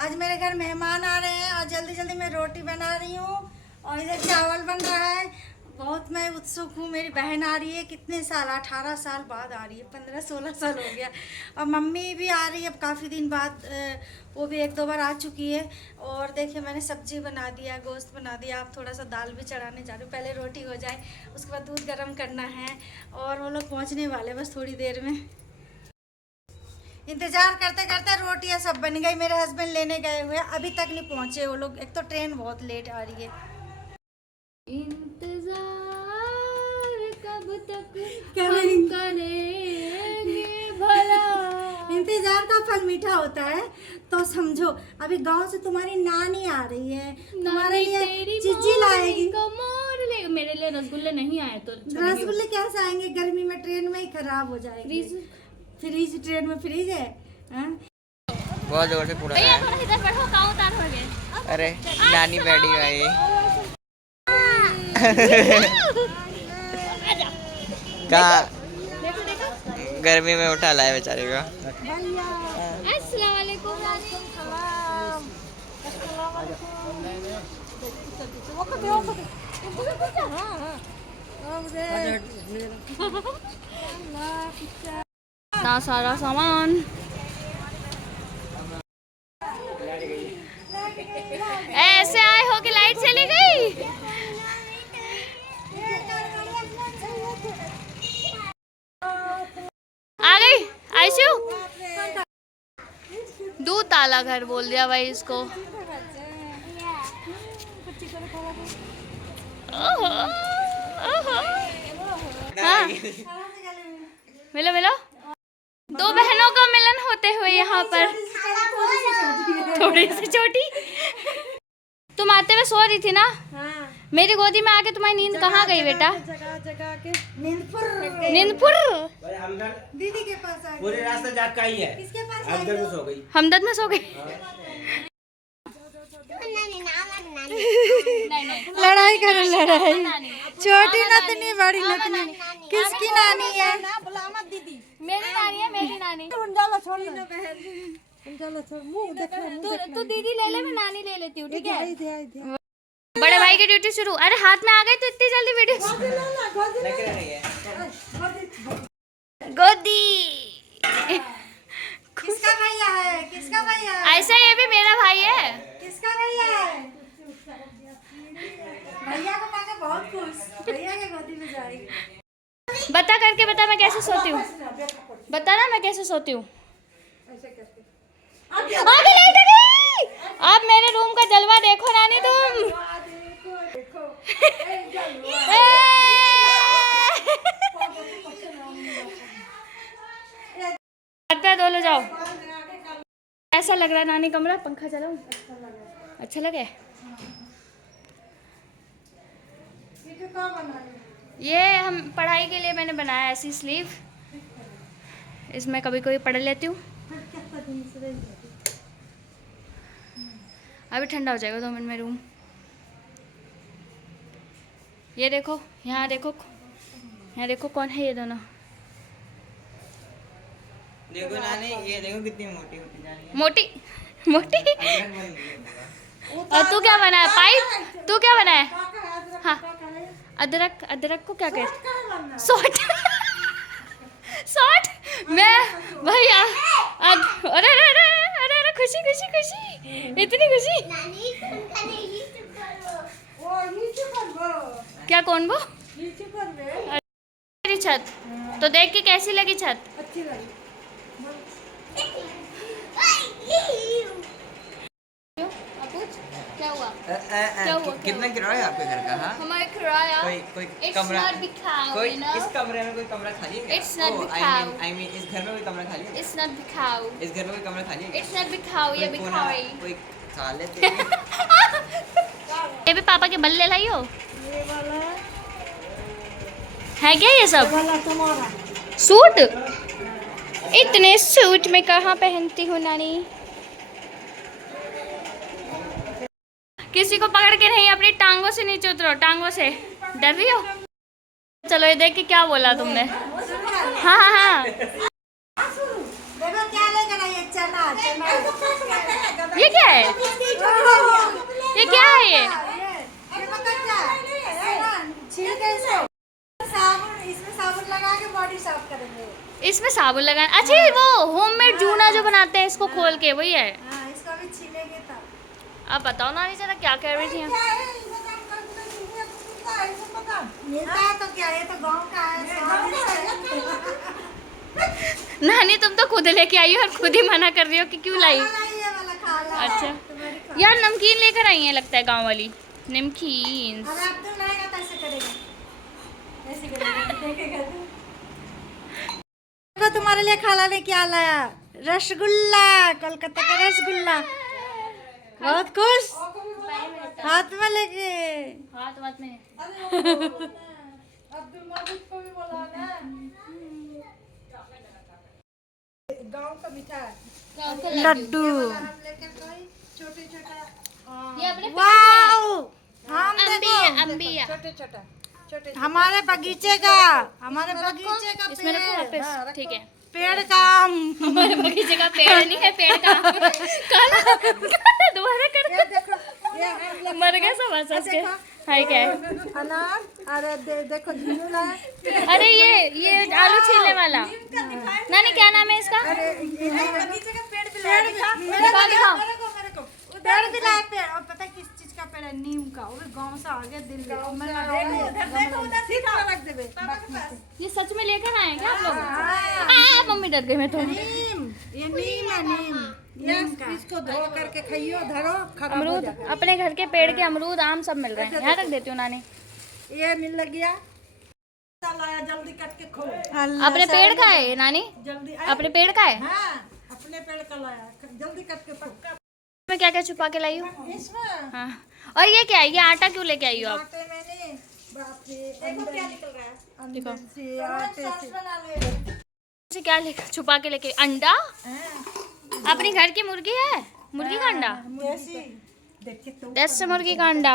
आज मेरे घर मेहमान आ रहे हैं और जल्दी जल्दी मैं रोटी बना रही हूँ और इधर चावल बन रहा है। बहुत मैं उत्सुक हूँ। मेरी बहन आ रही है, कितने साल, 18 साल बाद आ रही है, 15-16 साल हो गया। और मम्मी भी आ रही है अब काफ़ी दिन बाद, वो भी 1-2 बार आ चुकी है। और देखिए मैंने सब्जी बना दिया, गोश्त बना दिया, अब थोड़ा सा दाल भी चढ़ाने जा रही हूँ। पहले रोटी हो जाए, उसके बाद दूध गर्म करना है और वो लोग पहुँचने वाले बस थोड़ी देर में। इंतजार करते करते रोटियां सब बन गई। मेरे हस्बैंड लेने गए हुए, अभी तक नहीं पहुंचे वो लोग। एक तो ट्रेन बहुत लेट आ रही है। इंतजार कब तक क्या हम करेंगे भला। इंतजार का फल मीठा होता है। तो समझो अभी गांव से तुम्हारी नानी आ रही है, तुम्हारे लिए चीजी लाएगी। मेरे लिए रसगुल्ले नहीं आए तो रसगुल्ले कैसे आएंगे, गर्मी में ट्रेन में ही खराब हो जाएंगे। फ्रीज ट्रेन में फ्रीज है। बहुत जोर से पूरा भैया थोड़ा इधर बैठो, कहाँ उतार हो गए। अरे नानी बैठी है कहाँ देखो देखो। गर्मी में उठा लाए बेचारे को। अस्सलाम वालेकुम। इतना सारा सामान। ऐसे आए हो कि लाइट चली गई। आ गई आयशु। दो ताला घर बोल दिया भाई इसको। ओहो, ओहो। हाँ मिलो मिलो। दो बहनों का मिलन होते हुए यहाँ पर। थोड़ी सी छोटी। तुम आते हुए सो रही थी ना। हाँ। मेरी गोदी में आके तुम्हारी नींद कहाँ गई बेटा। जगह जगह के नींदपुर नींदपुर दीदी के पास आ गई। पूरे रास्ते जाग का ही है। किसके पास आ अंदर गई? में सो गई। हमदर्द में सो गई। लड़ाई करो लड़ाई। छोटी नतनी बड़ी नतनी किसकी नानी है? मेरी नानी है, मेरी नानी। तू दीदी ले ले, मैं नानी ले लेती हूँ, ठीक है। बड़े भाई की ड्यूटी शुरू। अरे हाथ में आ गई तो इतनी जल्दी वीडियो। गोदी। किसका भैया है? किसका भैया है? ऐसा ये भी मेरा भाई है। किसका भैया है? भैया को पाकर बहुत खुश। भैया के गोदी में जाएगी। बता करके बता मैं कैसे सोती हूँ। बता ना मैं कैसे सोती हूँ। आगे लाइट आ गई। अब मेरे रूम का जलवा देखो नानी तुम। हाथ पैर धो लो जाओ। ऐसा लग रहा है नानी कमरा। पंखा चलाऊं? अच्छा लगे। ये हम पढ़ाई के लिए मैंने बनाया ऐसी स्लीव। इसमें कभी कभी पढ़ लेती हूँ। अभी ठंडा हो जाएगा 2 मिनट में रूम। ये देखो, यहाँ देखो, यहाँ देखो कौन है ये दोनों। देखो नानी, ये देखो कितनी मोटी होती जा रही है। मोटी मोटी। और तू क्या बनाया? पाइप। तू क्या बनाया? हाँ अदरक। अदरक को क्या कहते? सॉट। सॉट। मैं भैया। अरे अरे अरे अरे अरे खुशी खुशी खुशी, इतनी खुशी। क्या कौन वो? मेरी छत। तो देख के कैसी लगी छत? अच्छी लगी। क्या हुआ? क्या हुआ? कितना किराया है आपके घर का? हाँ हमारे किराया। कोई कमरा, कोई इस कमरे में कोई कमरा खाली है क्या? It's not Oh, बिखाऊ। I mean इस घर में कोई कमरा खाली है क्या? It's not बिखाऊ। इस घर में कोई कमरा खाली है क्या? It's not बिखाऊ, ये कोई कोना, बिखाई। कोई साले तेरी। ये भी पापा के बल्ले लाई हो? ये वाला है क्या ये सब? वाला तुम्हारा सूट? इतने सूट में कहाँ पहनती हूँ नानी। किसी को पकड़ के नहीं, अपनी टांगों से नीचे उतरो। टांगों से डर रही हो? चलो ये देख के क्या बोला तुमने। हाँ हाँ हाँ। देखो क्या लेकर आई है, चना। चना है? ये क्या है ये? पता क्या है? छील के इसको साबुन, इसमें साबुन लगा के बॉडी साफ करेंगे। इसमें साबुन लगा, अच्छा ये वो होममेड जूना जो बनाते हैं इसको खोल के, वही है? हाँ, इसको अभी छीलेंगे तब। आप बताओ नानी जरा क्या कह रही थी? मिलता है तो क्या, ये तो गांव का है। नानी तुम तो खुद लेके आई हो और खुद ही मना कर रही हो कि क्यों लाई? ये वाला खा ला। अच्छा यार नमकीन लेकर आई है लगता है गांव वाली नमकीन। अरे अब तुम रहेगा तो ऐसे करेगा, ऐसे करेगा, देखेगा तू। देखो तुम्हारे लिए खाला ने क्या लाया, रसगुल्ला, कोलकाता का रसगुल्ला। बहुत खुश, हाथ में लेके। हाथ में अब्दुल मजीद को भी बोला ना, गांव का मिठाई लड्डू। हम लेकर कोई छोटे छोटा, ये अपने वाओ, हम देखो अंबिया छोटे छोटे हमारे बगीचे का, हमारे बगीचे का इसमें रखो पेड़, वापस, ठीक है? पेड़ का आम। हमारे बगीचे का पेड़ नहीं है, पेड़ का आम। काला दोबारा कर, ये देखो, ये हम लोग मर गया सब हंस के। हाय क्या है? अनार, अरे देखो झुमका, अरे ये आलू छीलने वाला नानी क्या नाम है इसका? बगीचे का पेड़ दिखाओ दिखाओ। पेड़ भी लाए पेड़, और पता है किस चीज का पेड़ है? नीम का, वो भी गांव से आगे दिल्ली। ये सच में लेकर आए क्या आप लोग? मम्मी डर गई मैं तो। नीम, ये नीम है, नीम का। इसको धो करके खाइयो, धरो अमरूद, अपने घर के पेड़ के अमरूद आम सब मिल रहे हैं। यहाँ रख देती हूँ नानी। ये मिल गया, जल्दी कट के खो। अपने पेड़ का है नानी? जल्दी अपने पेड़ का है? हाँ, अपने पेड़ का लाया, जल्दी कट के खो। मैं क्या क्या छुपा के लाई हूँ? इसमें हाँ। और ये क्या है? ये आटा क्यों लेके आई हो आप? आटे मैंने, बाप रे, देखो क्या निकल रहा है देखो। अंदर से, आटे से। से क्या लेकर छुपा के लेके? अंडा? अपने घर की मुर्गी है? मुर्गी का अंडा? ऐसी देखिए तो देसी मुर्गी का अंडा।